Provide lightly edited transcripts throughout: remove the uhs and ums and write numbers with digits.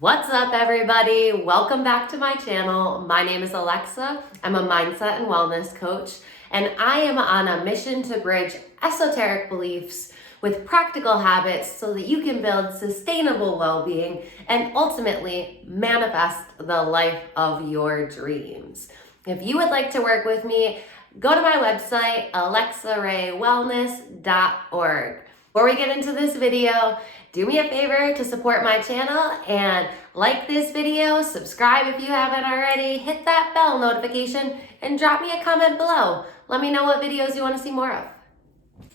What's up, everybody? Welcome back to my channel. My name is Alexa. I'm a mindset and wellness coach, and I am on a mission to bridge esoteric beliefs with practical habits so that you can build sustainable well-being and ultimately manifest the life of your dreams. If you would like to work with me, go to my website, alexaraewellness.org. Before we get into this video, do me a favor to support my channel and like this video, subscribe if you haven't already, hit that bell notification, and drop me a comment below. Let me know what videos you want to see more of.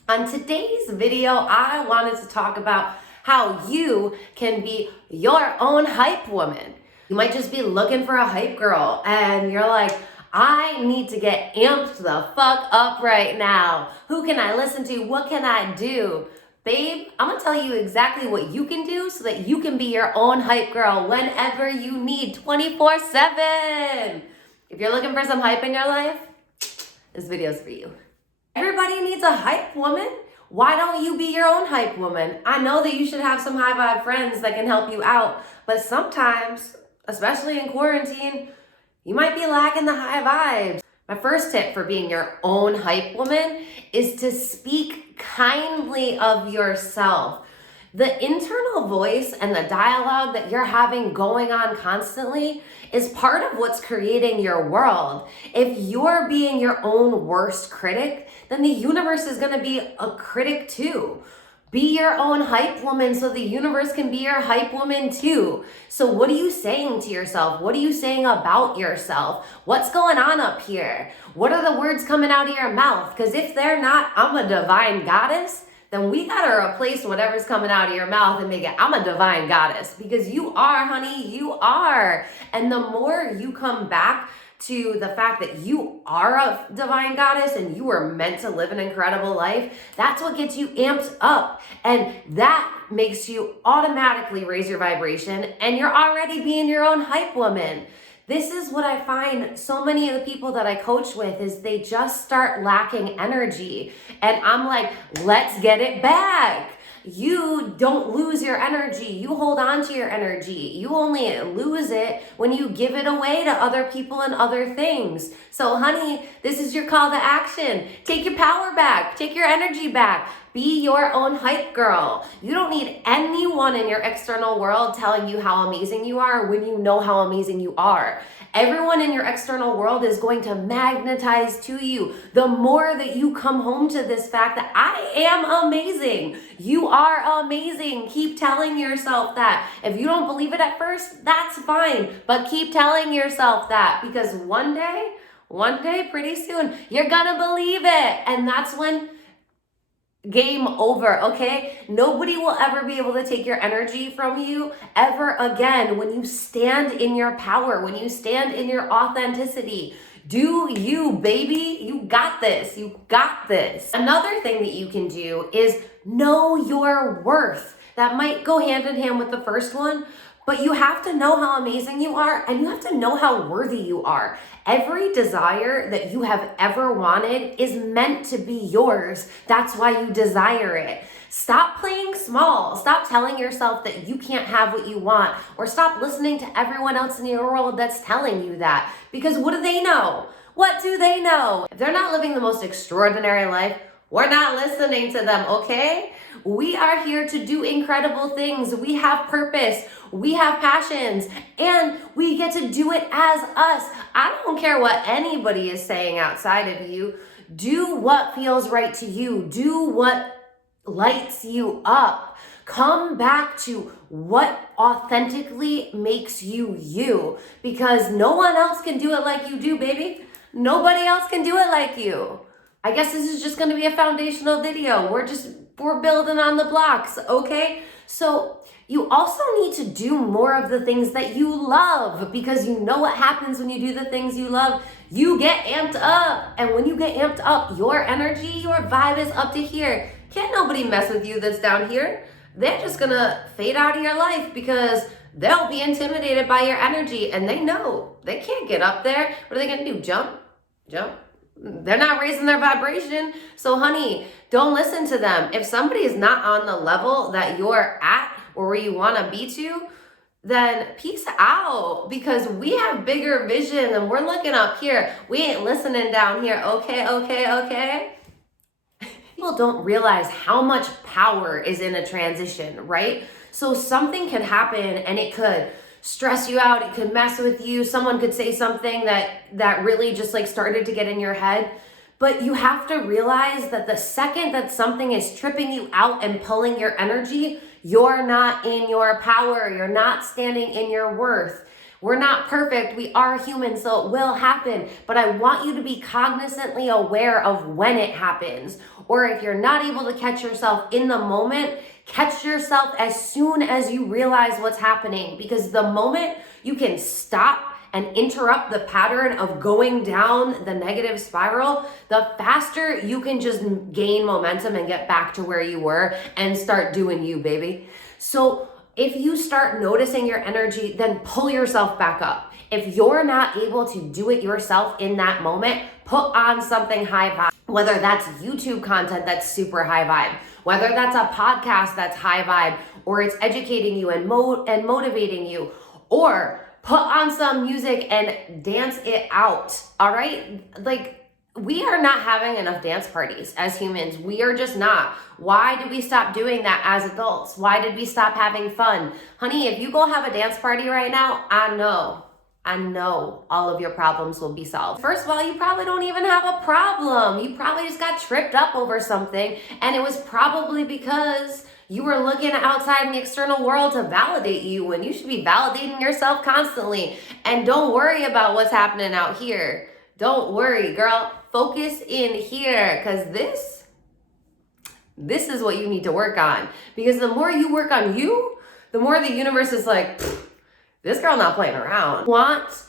On today's video, I wanted to talk about how you can be your own hype woman. You might just be looking for a hype girl and you're like, I need to get amped the fuck up right now. Who can I listen to? What can I do? Babe, I'm gonna tell you exactly what you can do so that you can be your own hype girl whenever you need, 24/7. If you're looking for some hype in your life, this video's for you. Everybody needs a hype woman. Why don't you be your own hype woman? I know that you should have some high vibe friends that can help you out, but sometimes, especially in quarantine, you might be lacking the high vibes. My first tip for being your own hype woman is to speak kindly of yourself. The internal voice and the dialogue that you're having going on constantly is part of what's creating your world. If you're being your own worst critic, then the universe is going to be a critic too. Be your own hype woman so the universe can be your hype woman too. So what are you saying to yourself? What are you saying about yourself? What's going on up here? What are the words coming out of your mouth? Because if they're not, I'm a divine goddess, then we gotta replace whatever's coming out of your mouth and make it, I'm a divine goddess. Because you are, honey, you are. And the more you come back to the fact that you are a divine goddess and you were meant to live an incredible life, that's what gets you amped up. And that makes you automatically raise your vibration and you're already being your own hype woman. This is what I find so many of the people that I coach with is they just start lacking energy. And I'm like, let's get it back. You don't lose your energy. You hold on to your energy. You only lose it when you give it away to other people and other things. So honey, this is your call to action. Take your power back. Take your energy back. Be your own hype girl. You don't need anyone in your external world telling you how amazing you are when you know how amazing you are. Everyone in your external world is going to magnetize to you. The more that you come home to this fact that I am amazing. You are amazing. Keep telling yourself that. If you don't believe it at first, that's fine. But keep telling yourself that because one day, pretty soon, you're gonna believe it. And that's when game over, okay? Nobody will ever be able to take your energy from you ever again when you stand in your power, when you stand in your authenticity. Do you, baby? You got this. You got this. Another thing that you can do is know your worth. That might go hand in hand with the first one, but you have to know how amazing you are and you have to know how worthy you are. Every desire that you have ever wanted is meant to be yours. That's why you desire it. Stop playing small. Stop telling yourself that you can't have what you want, or stop listening to everyone else in your world that's telling you that. Because what do they know? What do they know? If they're not living the most extraordinary life, we're not listening to them, okay? We are here to do incredible things. We have purpose. We have passions. And we get to do it as us. I don't care what anybody is saying outside of you. Do what feels right to you. Do what lights you up. Come back to what authentically makes you you. Because no one else can do it like you do, baby. Nobody else can do it like you. I guess this is just going to be a foundational video. We're building on the blocks, okay? So you also need to do more of the things that you love because you know what happens when you do the things you love. You get amped up. And when you get amped up, your energy, your vibe is up to here. Can't nobody mess with you that's down here. They're just going to fade out of your life because they'll be intimidated by your energy and they know they can't get up there. What are they going to do? Jump? They're not raising their vibration. So honey, don't listen to them. If somebody is not on the level that you're at or where you want to be to, then peace out, because we have bigger vision and we're looking up here. We ain't listening down here. Okay. People don't realize how much power is in a transition, right? So something can happen and it could stress you out. It could mess with you. Someone could say something that really just like started to get in your head. But you have to realize that the second that something is tripping you out and pulling your energy, you're not in your power. You're not standing in your worth. We're not perfect. We are human, so it will happen. But I want you to be cognizantly aware of when it happens. Or if you're not able to catch yourself in the moment, catch yourself as soon as you realize what's happening. Because the moment you can stop and interrupt the pattern of going down the negative spiral, the faster you can just gain momentum and get back to where you were and start doing you, baby. So if you start noticing your energy, then pull yourself back up. If you're not able to do it yourself in that moment, put on something high vibe, whether that's YouTube content that's super high vibe, whether that's a podcast that's high vibe, or it's educating you and motivating you, or put on some music and dance it out, all right? Like, we are not having enough dance parties as humans. We are just not. Why did we stop doing that as adults? Why did we stop having fun? Honey, if you go have a dance party right now, I know all of your problems will be solved. First of all, you probably don't even have a problem. You probably just got tripped up over something, and it was probably because you were looking outside in the external world to validate you, when you should be validating yourself constantly. And don't worry about what's happening out here. Don't worry, girl. Focus in here, because this is what you need to work on. Because the more you work on you, the more the universe is like, this girl not playing around. Want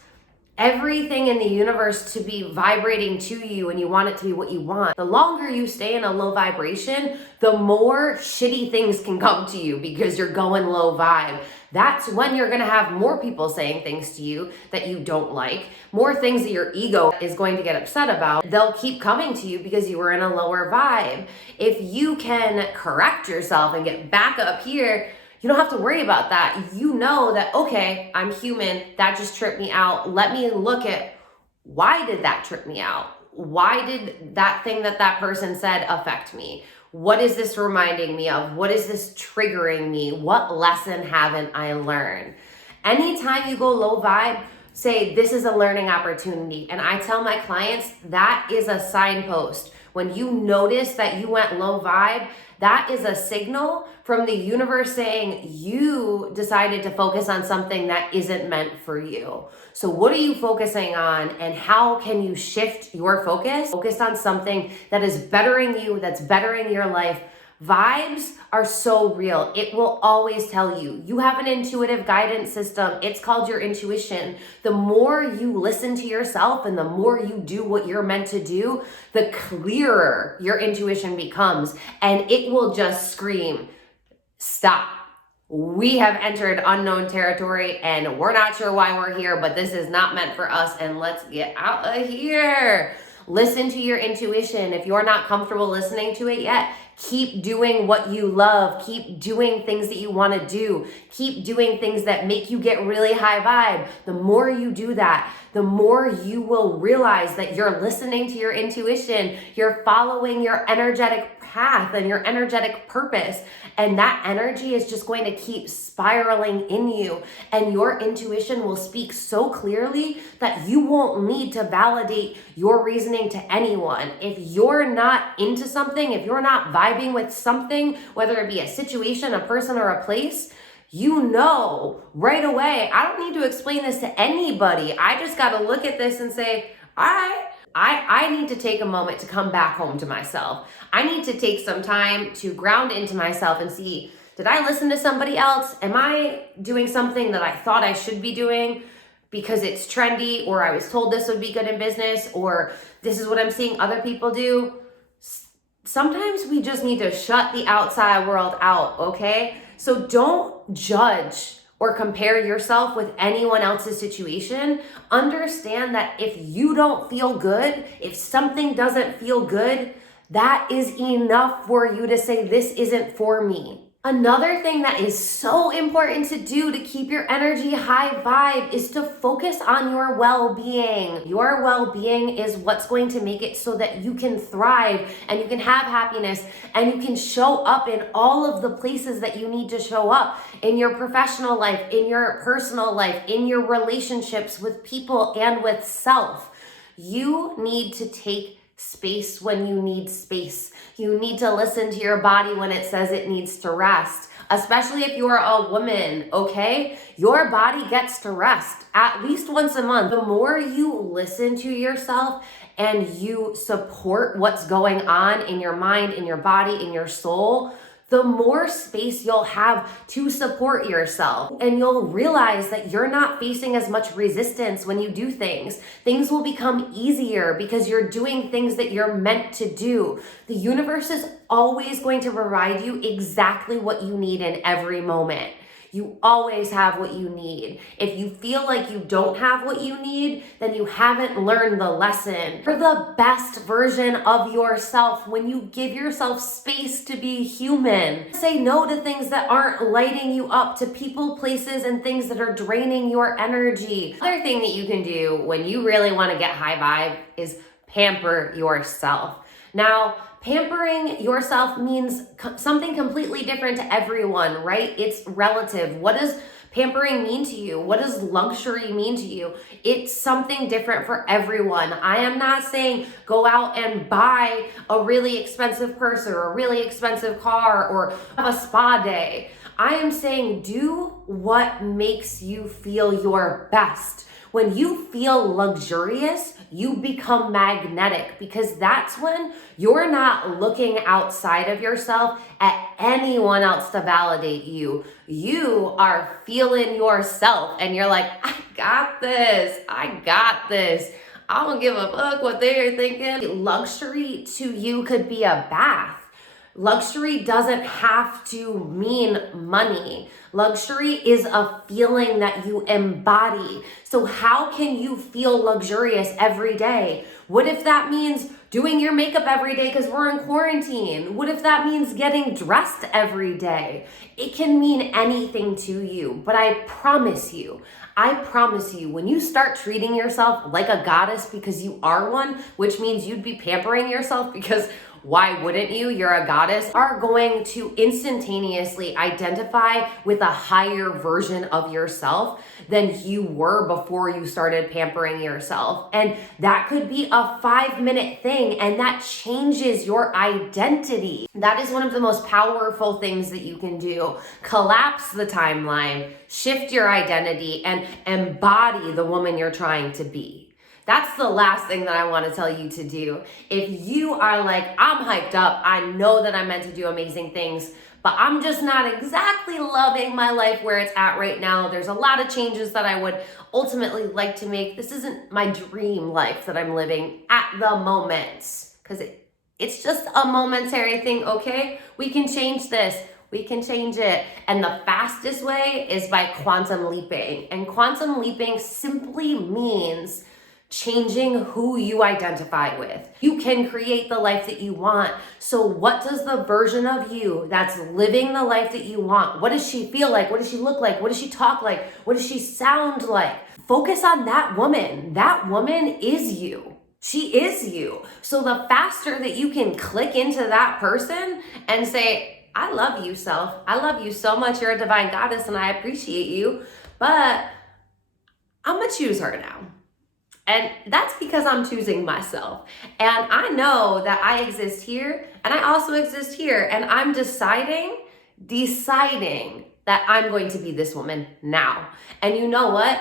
everything in the universe to be vibrating to you, and you want it to be what you want. The longer you stay in a low vibration, the more shitty things can come to you because you're going low vibe. That's when you're gonna have more people saying things to you that you don't like, more things that your ego is going to get upset about. They'll keep coming to you because you were in a lower vibe. If you can correct yourself and get back up here, you don't have to worry about that. You know that, okay, I'm human. That just tripped me out. Let me look at, why did that trip me out? Why did that thing that person said affect me? What is this reminding me of? What is this triggering me? What lesson haven't I learned? Anytime you go low vibe, say, this is a learning opportunity. And I tell my clients, that is a signpost. When you notice that you went low vibe, that is a signal from the universe saying you decided to focus on something that isn't meant for you. So what are you focusing on, and how can you shift your focus? Focus on something that is bettering you, that's bettering your life. Vibes are so real. It will always tell you. You have an intuitive guidance system. It's called your intuition. The more you listen to yourself and the more you do what you're meant to do, the clearer your intuition becomes, and it will just scream, stop. We have entered unknown territory and we're not sure why we're here, but this is not meant for us, and let's get out of here. Listen to your intuition. If you're not comfortable listening to it yet, keep doing what you love. Keep doing things that you want to do. Keep doing things that make you get really high vibe. The more you do that, the more you will realize that you're listening to your intuition. You're following your energetic path and your energetic purpose. And that energy is just going to keep spiraling in you. And your intuition will speak so clearly that you won't need to validate your reasoning to anyone. If you're not into something, if you're not vibing with something, whether it be a situation, a person, or a place, you know right away, I don't need to explain this to anybody. I just got to look at this and say, all right, I need to take a moment to come back home to myself. I need to take some time to ground into myself and see, did I listen to somebody else? Am I doing something that I thought I should be doing because it's trendy, or I was told this would be good in business, or this is what I'm seeing other people do? Sometimes we just need to shut the outside world out, okay? So don't judge or compare yourself with anyone else's situation. Understand that if you don't feel good, if something doesn't feel good, that is enough for you to say, this isn't for me. Another thing that is so important to do to keep your energy high vibe is to focus on your well-being. Your well-being is what's going to make it so that you can thrive and you can have happiness and you can show up in all of the places that you need to show up in your professional life, in your personal life, in your relationships with people and with self. You need to take space when you need space. You need to listen to your body when it says it needs to rest, especially if you're a woman, okay? Your body gets to rest at least once a month. The more you listen to yourself and you support what's going on in your mind, in your body, in your soul, the more space you'll have to support yourself. And you'll realize that you're not facing as much resistance when you do things. Things will become easier because you're doing things that you're meant to do. The universe is always going to provide you exactly what you need in every moment. You always have what you need. If you feel like you don't have what you need, then you haven't learned the lesson. You're the best version of yourself when you give yourself space to be human. Say no to things that aren't lighting you up, to people, places, and things that are draining your energy. Another thing that you can do when you really want to get high vibe is pamper yourself. Now, pampering yourself means something completely different to everyone, right? It's relative. What does pampering mean to you? What does luxury mean to you? It's something different for everyone. I am not saying go out and buy a really expensive purse or a really expensive car or have a spa day. I am saying do what makes you feel your best. When you feel luxurious, you become magnetic, because that's when you're not looking outside of yourself at anyone else to validate you. You are feeling yourself and you're like, I got this. I got this. I don't give a fuck what they're thinking. Luxury to you could be a bath. Luxury doesn't have to mean money. Luxury is a feeling that you embody. So how can you feel luxurious every day? What if that means doing your makeup every day because we're in quarantine? What if that means getting dressed every day? It can mean anything to you, but I promise you, when you start treating yourself like a goddess because you are one, which means you'd be pampering yourself because why wouldn't you? You're a goddess. Are going to instantaneously identify with a higher version of yourself than you were before you started pampering yourself. And that could be a 5-minute thing, and that changes your identity. That is one of the most powerful things that you can do. Collapse the timeline, shift your identity, and embody the woman you're trying to be. That's the last thing that I want to tell you to do. If you are like, I'm hyped up, I know that I'm meant to do amazing things, but I'm just not exactly loving my life where it's at right now. There's a lot of changes that I would ultimately like to make. This isn't my dream life that I'm living at the moment, because it's just a momentary thing, okay? We can change this. We can change it. And the fastest way is by quantum leaping. And quantum leaping simply means changing who you identify with. You can create the life that you want. So what does the version of you that's living the life that you want, what does she feel like? What does she look like? What does she talk like? What does she sound like? Focus on that woman. That woman is you. She is you. So the faster that you can click into that person and say, I love you, self. I love you so much. You're a divine goddess and I appreciate you, but I'm gonna choose her now. And that's because I'm choosing myself. And I know that I exist here and I also exist here. And I'm deciding that I'm going to be this woman now. And you know what?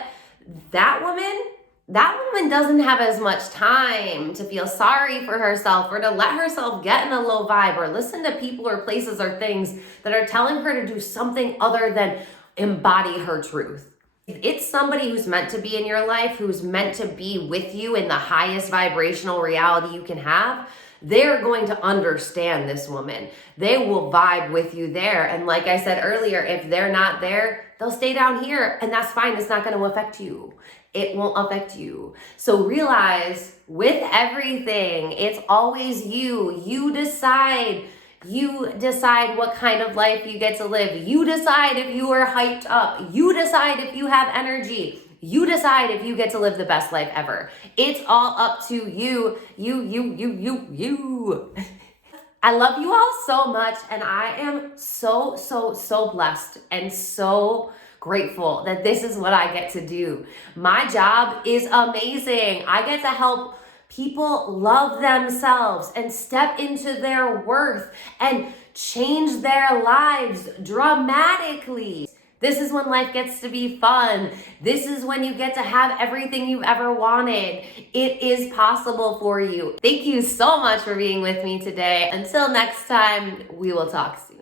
That woman doesn't have as much time to feel sorry for herself or to let herself get in a low vibe or listen to people or places or things that are telling her to do something other than embody her truth. It's somebody who's meant to be in your life, who's meant to be with you in the highest vibrational reality you can have. They're going to understand this woman. They will vibe with you there. And like I said earlier, if they're not there, they'll stay down here, and that's fine. It's not going to affect you. It won't affect you. So realize with everything, it's always you. You decide. You decide what kind of life you get to live. You decide if you are hyped up. You decide if you have energy. You decide if you get to live the best life ever. It's all up to you. You. I love you all so much, and I am so blessed and so grateful that this is what I get to do. My job is amazing. I get to help people love themselves and step into their worth and change their lives dramatically. This is when life gets to be fun. This is when you get to have everything you've ever wanted. It is possible for you. Thank you so much for being with me today. Until next time, we will talk soon.